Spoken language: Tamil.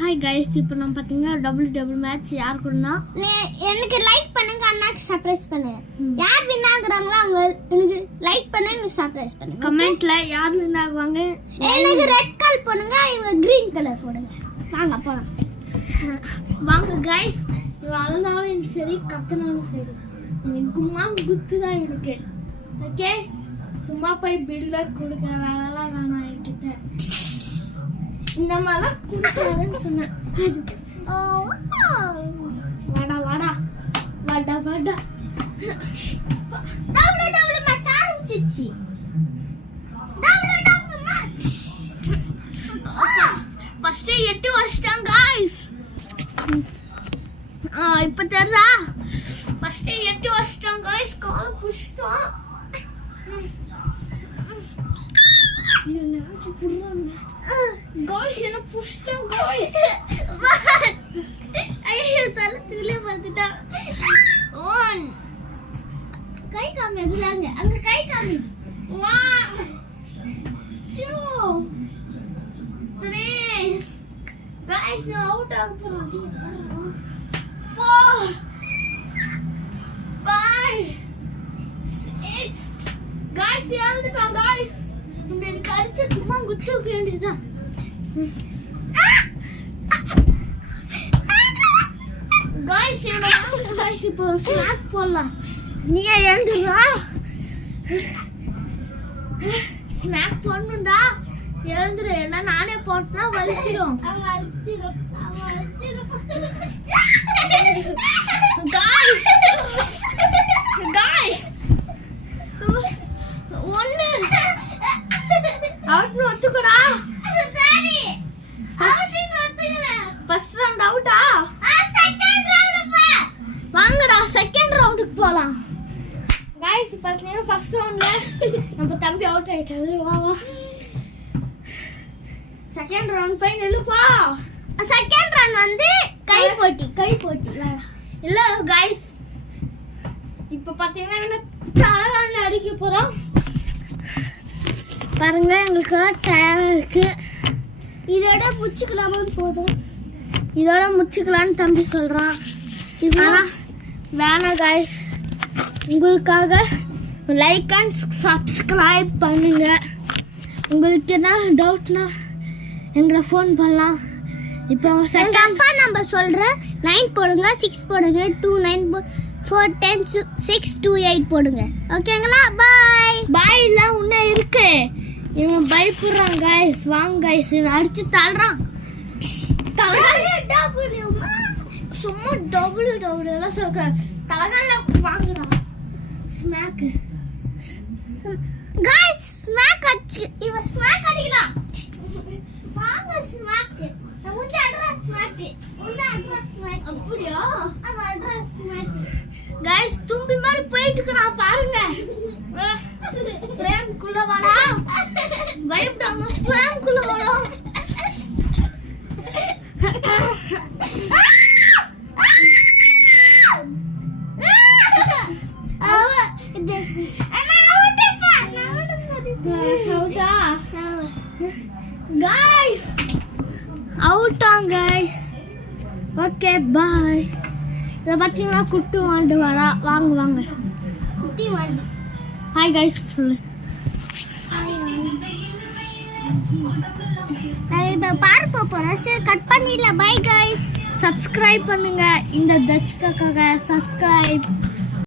ஹாய் கைஸ், இப்போ நம்ம பார்த்தீங்கன்னா டபுள் மேட்ச் யார் கூடனா எனக்கு லைக் பண்ணுங்க, அண்ணாக்கு சர்ப்ரைஸ் பண்ணுங்க. யார் வின் ஆகுறாங்களோ அவங்க எனக்கு லைக் பண்ணுங்க, சர்ப்ரைஸ் பண்ணுங்க. கமெண்ட்ல யார் வின் ஆகுவாங்க எனக்கு ரெட் கலர் போடுங்க, இவங்க கிரீன் கலர் போடுங்க. வாங்க போலாம். வாங்க கைஸ். இவன் அழுந்தாலும் எனக்கு சரி, கத்துனாலும் சரி, எனக்கு கும்மா குத்து தான் எனக்கு. ஓகே, சும்மா போய் பில்டப் கொடுக்க வேலைலாம் வேணாம் என்கிட்ட. இந்த மாதிரிலாம் கொடுக்காதுன்னு சொன்னேன். வாடா வாடா வாடா வாடா. டபுள் மேட்ச் ஆரம்பிச்சிச்சு. Double match. ஃபர்ஸ்ட் 8 வருஷம் गाइस. இப்போ தெரியுதா? ஃபர்ஸ்ட் 8 வருஷம் गाइस. கால புஷ்டோம். என்ன புடுறாங்க गाइस? என்ன புஷ்டோம் गाइस? ஐயோ சலத்துலயே வந்துட்டா. ஒன் கை காமி அதுலாங்க. அங்க கை காமி. 1 2 3 गाइस அவுட் ஆக போறாங்க. 4 5 6 गाइस யாருடா गाइस? எனக்கு அடிச்சு சும்மா குத்து வேண்டியதுதான். गाइस गाइस இப்போ ஸ்நாக் போடலாம். நீ எழுந்துடா. ஸ்நாக் போடணும்டா. எழுந்துரு. ஏன்னா நானே போட்டனா வலிச்சிடும். गाइस गाइस ஒன்னு அவுட் ஒத்துக்கடா. சரி அவுட் ஒத்துக்கல. ஃபர்ஸ்ட் ரவுண்ட் அவுட்டா? செகண்ட் ரவுண்ட் பா. வாங்கடா செகண்ட் ரவுண்டுக்கு போலாம். गाइस பாத்தீங்கன்னா ஃபர்ஸ்ட் ரவுண்ட்ல நம்ம தம்பி அவுட் ஆயிட்டாரு. வா வா. செகண்ட் ரவுண்ட் போய் நில்லுப்பா. செகண்ட் ரவுண்ட் வந்து கை போட்டி. இல்ல गाइस, இப்போ பாத்தீங்கன்னா என்ன தலகாணி அடிக்க போறோம். பாருங்க, எங்களுக்கு டயர்டா இருக்கு. இதோட முடிச்சுக்கலாமான்னு போதும். இதோட முடிச்சுக்கலான்னு தம்பி சொல்றான். ஆனா வேணாம் गाइस. உங்களுக்காக லைக் அண்ட் சப்ஸ்கிரைப் பண்ணுங்க. உங்களுக்கு என்ன டவுட்னா எங்களை ஃபோன் பண்ணலாம். இப்போ எங்க அப்பா நம்பர் சொல்றேன். 9 போடுங்க, 6 போடுங்க, 2 9 4 10 6 2 8 போடுங்க. ஓகேங்களா? பாய். பாய் இல்ல இன்னும் இருக்கு. இவன் பயப்படுறான் गाइस. வாங்க गाइस, இவன் அடிச்சு தள்ளுறான். சும்மா டபுள் எல்லாம் சொல்ற. தலகால வாங்குடா. ஸ்மாக் गाइस ஸ்மாக் அடிச்சு இவ ஸ்மாக் அடிக்கலாம். வாங்க ஸ்மாக். நான் அட்ரஸ் ஸ்மாக். Address smack. அப்படியா? ஆமா அட்ரஸ் ஸ்மாக். गाइस தும்பி மாதிரி போயிட்டு இருக்கறான் பாருங்க. ஃப்ரேம் குள்ள வாடா. பயப்படாம ஃப்ரேம் குள்ள வாடா. गाइस அவுட்டா गाइस. Okay bye. இத பாத்தீங்கன்னா குட்டு வாண்டு வரா. வாங்க வாங்க குட்டி வாண்டு. ஹாய் गाइस சொல்லு. நான் இப்ப பார்க்க போறேன். சரி கட் பண்ணிடலாம். By guys. சப்ஸ்கிரைப் பண்ணுங்க. இந்த தச்சுக்காக சப்ஸ்கிரைப்